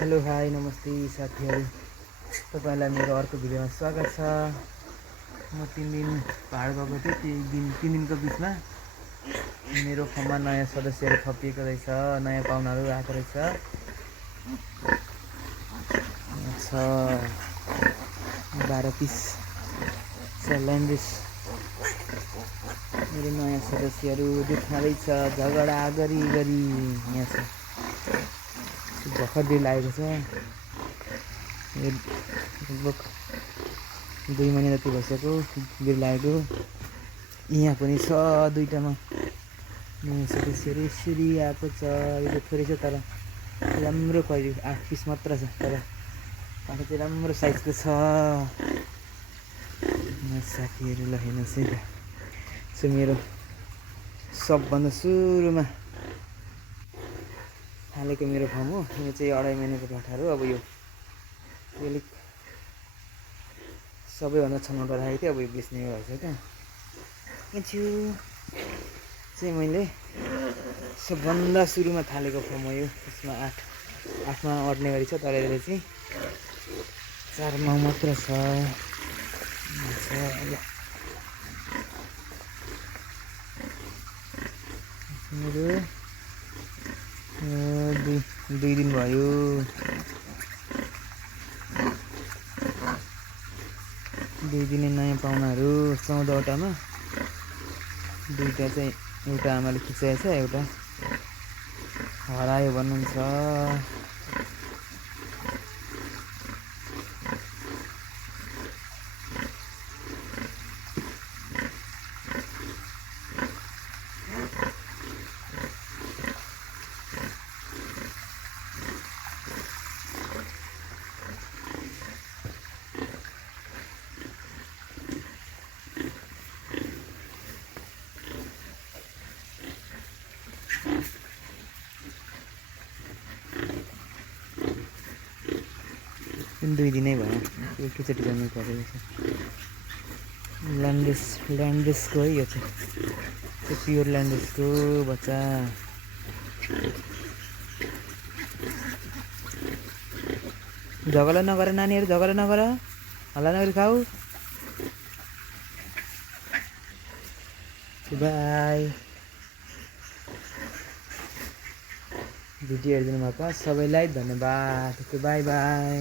Hello hi नमस्ते साथीहरू, तपाईँलाई मेरो अर्को भिडियोमा स्वागत छ। म 3 दिन पहाड गएको थिएँ। तीन दिनको बिचमा मेरो फर्ममा नयाँ सदस्यहरू थपिएको रहेछ, नयाँ पाहुनाहरू आएको रहेछ। छ 12 पिस ल्यान्ड्रेस मेरो नयाँ सदस्यहरू देखाउँदैछ। झगडा गरी यहाँ छ। भर्खर बिल लागेको छ। लगभग 2 महिना जति भइसक्यो बिल लागेको। यहाँ पनि छ दुईटामा नयाँ सदस्यहरू यसरी आएको छ। यो थोरै छ तर राम्रो क्वालिटी, 8 पिस मात्र छ तर पाखा चाहिँ राम्रो साइजको छ। साथीहरूलाई हेर्नुहोस् है त। सो मेरो सबभन्दा सुरुमा हालेको मेरो फर्म हो। यो चाहिँ 2.5 महिनाको बाख्रा हो। अब यो अलिक सबैभन्दा छनौट राखेको थिएँ। अब यो बेच्ने भएछ क्या। यहाँ चाहिँ मैले सबभन्दा सुरुमा थालेको फर्म हो यो। यसमा 8मा अट्ने गरी छ तर यसले चाहिँ 4मा मात्र छ। मेरो 2 दिन भयो। 2 दिने नयाँ पाहुनाहरू 14वटामा 2टा चाहिँ एउटा आमाले खिचाएको छ, एउटा हरायो भन्नुहुन्छ। पनि 2 दिनै भयो। एकैचोटि जन्नु परेको छ। ल्यान्ड्रेसको है यो चाहिँ प्योर ल्यान्ड्रेसको बच्चा। झगडा नगर नानीहरू, झगडा नगर, हल्ला नगरी खाऊ। बाई। भिडियो हेरिदिनु भएको सबैलाई धन्यवाद। By by.